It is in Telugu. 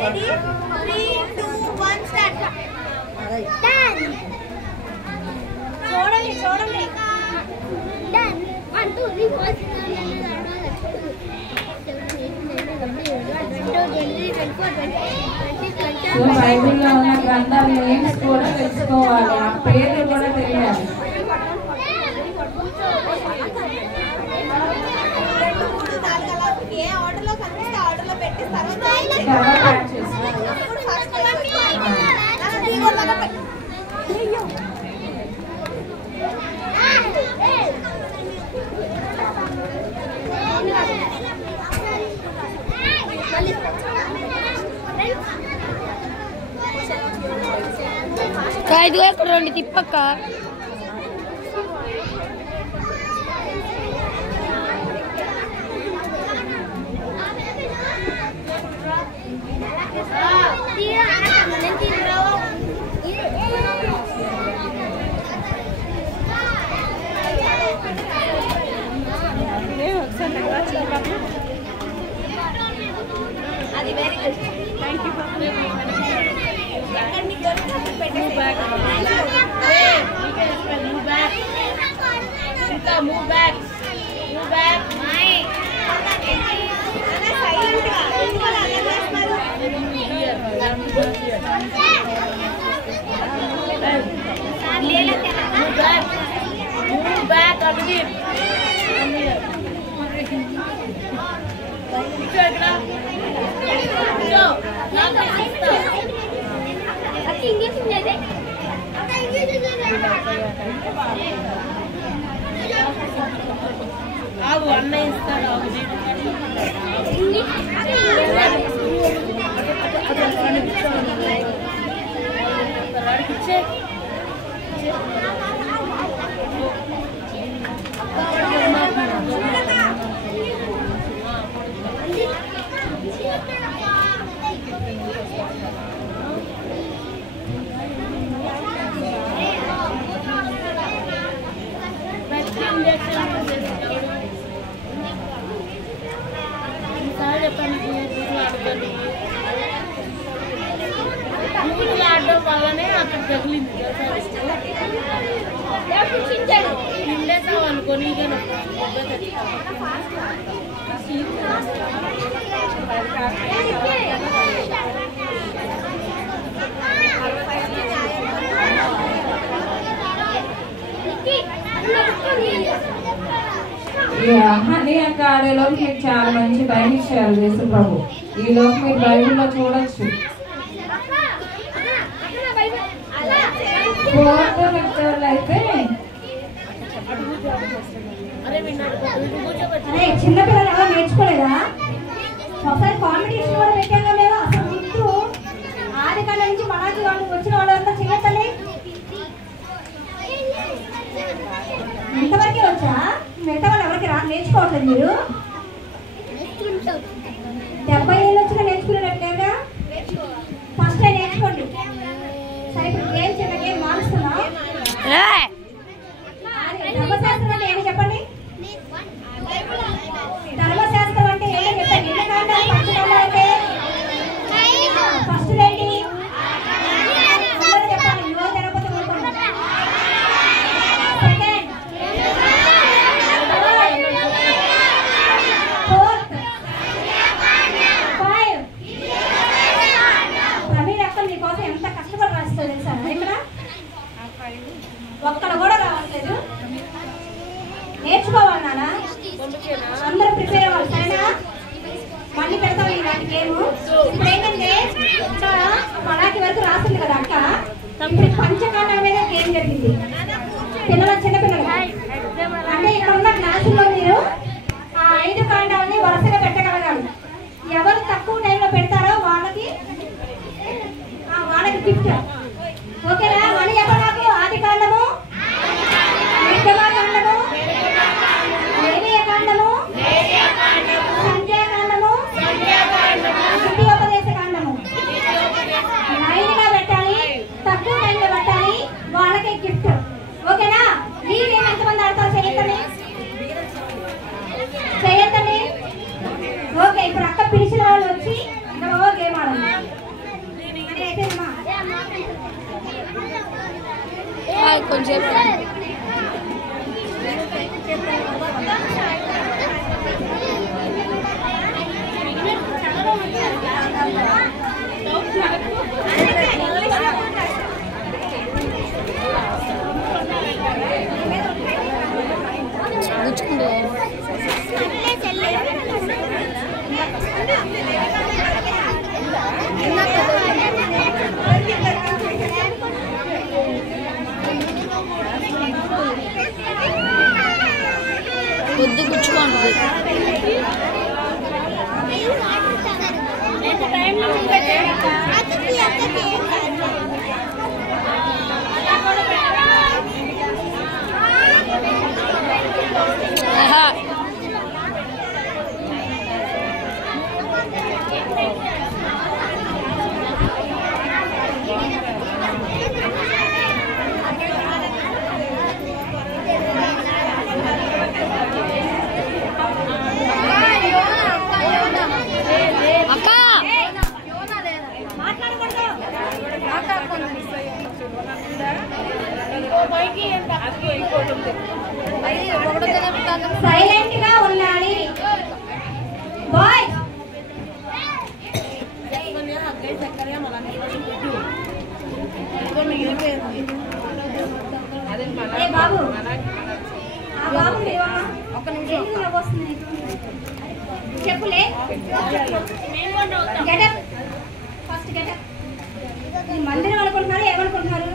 Ready? 3, 2, 1, start. Done. చూడండి. Done. 1, 2, 3, 4, 5, 6, 7, 8, 9, 10, 11, 12, 13, 14, 15, 16, 17, 18, 19, 20. బైబిల్లో ఉన్న గ్రంథాల నేమ్స్ కూడా తెలుసుకోవాలి, ఆ పేర్లు కూడా తెలియాలి. ఏ ఆర్డర్లో కనిపిస్తే ఆర్డర్లో పెట్టిస్తారు. ఇదిగో ఇక్కడ రెండు తిప్పక్క. అది very good. Thank you. Move back. Move back. ఆగు అన్నయ్య ఇస్తాడు. ఆడడం వల్లనే అక్కడ తగిలింది. తిండేసావు అనుకోని హనీ అక్క ఆడేలోకి మీకు చాలా మంచి టైం ఇచ్చారు యేసు ప్రభు. ఈలోకి మీరు బైబిల్లో చూడొచ్చు. 4th లెక్చర్లు అయితే చిన్నపిల్లలు ఎవరు నేర్చుకోలేదా? ఒకసారి కాంపిటీషన్ కూడా పెట్టాగా మేము. అసలు ముందు ఆది కాలం నుంచి మనకి వచ్చిన వాళ్ళంతా చేయతలే ఎంతవరకే వచ్చా? మిగతా వాళ్ళు ఎవరికి నేర్చుకోవట్లేదు. మీరు 70 ఏళ్ళు వచ్చినా నేర్చుకునేటట్లేదా? ఫస్ట్ టైం నేర్చుకోండి. సరే, ఇప్పుడు గేమ్ చిన్న గేమ్ మారుస్తున్నా. ధర్మశాస్త్రం అంటే ఏంటి చెప్పండి? ధర్మశాస్త్రం అంటే ఏంటో చెప్పండి. ఎందుకంటే ఫస్ట్ ఏంటి చెప్పండి. యువ తిరుపతి సెకండ్, ఫోర్త్, 5. ప్రవీణ్ అక్క మీకోసం ఎంత కష్టపడి రాస్తుంది తెలుసా? ఇక్కడ ఒక్కడ కూడా రావట్లేదు. నేర్చుకోవాలి నాన్న, అందరూ ప్రిపేర్ అవ్వాలి. సరేనా? మళ్ళీ పెడతాం ఇలాంటి గేమ్. ఇప్పుడు ఏంటంటే మనాకి వరకు రాస్తుంది కదా అక్క. ఇప్పుడు పంచకాండ మీద గేమ్ జరిగింది. చిన్నపిల్లలు అంటే ఇక్కడ ఉన్న క్లాసుల్లో మీరు ఆ 5 కాండాలని వరుసగా పెట్టగలగాలి. ఎవరు తక్కువ టైంలో పెడతారో వాళ్ళకి గిఫ్ట్. ఓకేనా? మళ్ళీ చెప్పండి నాకు. ఆది కాండము, నిర్గమకాండము, లేవియకాండము, సంఖ్యాకాండము, ద్వితీయోపదేశ కాండము లైన్గా పెట్టాలి. తక్కువ టైంలో పెట్టాలి. వాళ్ళకి గిఫ్ట్. ఓకేనా? మీరు ఎంతమంది ఆడతారు? చేయొద్దండి. ఓకే. ఓకే ఇప్పుడు అక్క పిలిచిన వాళ్ళు వచ్చి గేమ్ ఆడాలి అయితే కొంచెం పొద్దు గుచ్చుకుంటుంది సైలెంట్ గా ఉండాలి బాయ్ బాబు ఆ బాబు ఒక నిమిషం వస్తుంది చెప్పులే గెటప్ ఫస్ట్ గెటప్ మందిరం అనుకుంటున్నారు ఏమనుకుంటున్నారు